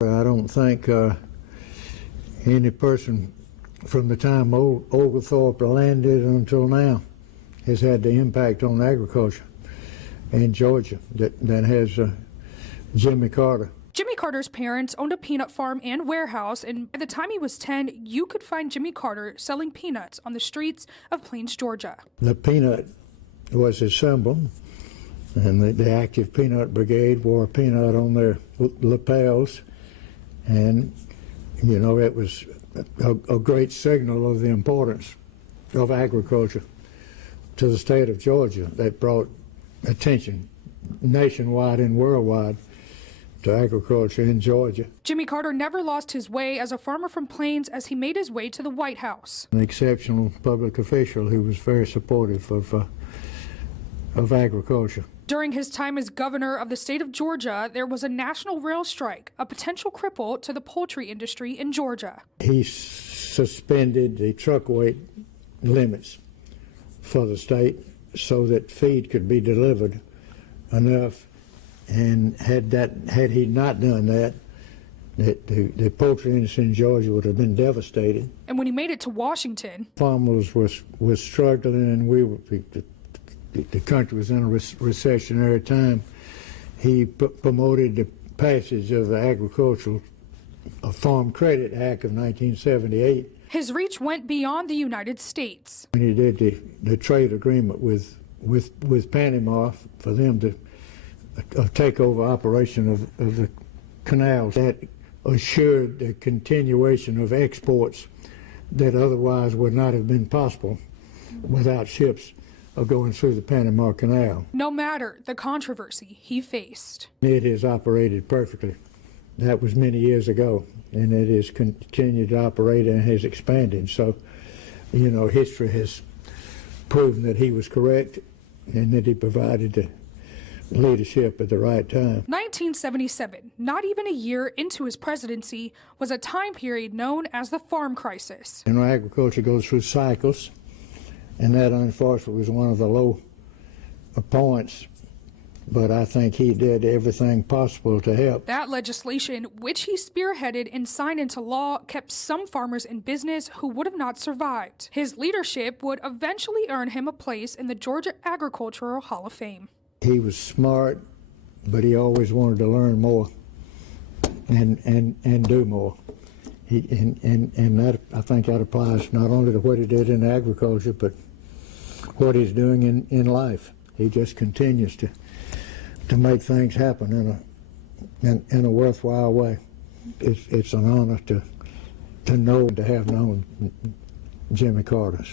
I don't think any person from the time Oglethorpe landed until now has had the impact on agriculture in Georgia that has Jimmy Carter. Jimmy Carter's parents owned a peanut farm and warehouse, and by the time he was 10, you could find Jimmy Carter selling peanuts on the streets of Plains, Georgia. The peanut was his symbol, and the active peanut brigade wore a peanut on their lapels, and you know, it was a great signal of the importance of agriculture to the state of Georgia that brought attention nationwide and worldwide to agriculture in Georgia. Jimmy Carter never lost his way as a farmer from Plains as he made his way to the White House. An exceptional public official who was very supportive of agriculture. During his time as governor of the state of Georgia, there was a national rail strike, a potential cripple to the poultry industry in Georgia. He suspended the truck weight limits for the state so that feed could be delivered enough, and had he not done that, the poultry industry in Georgia would have been devastated. And when he made it to Washington, farmers was struggling, and the country was in a recessionary time. He promoted the passage of the Agricultural Farm Credit Act of 1978. His reach went beyond the United States. When he did the trade agreement with Panama for them to take over operation of the canals, that assured the continuation of exports that otherwise would not have been possible without ships going through the Panama Canal. No matter the controversy he faced, it has operated perfectly. That was many years ago, and it has continued to operate and has expanded. So, you know, history has proven that he was correct and that he provided the leadership at the right time. 1977, not even a year into his presidency, was a time period known as the farm crisis. You know, agriculture goes through cycles, and that unfortunately was one of the low points, but I think he did everything possible to help. That legislation, which he spearheaded and signed into law, kept some farmers in business who would have not survived. His leadership would eventually earn him a place in the Georgia Agricultural Hall of Fame. He was smart, but he always wanted to learn more and do more. And that, I think that applies not only to what he did in agriculture, but what he's doing in life. He just continues to make things happen in a worthwhile way. It's an honor to know, to have known Jimmy Carter.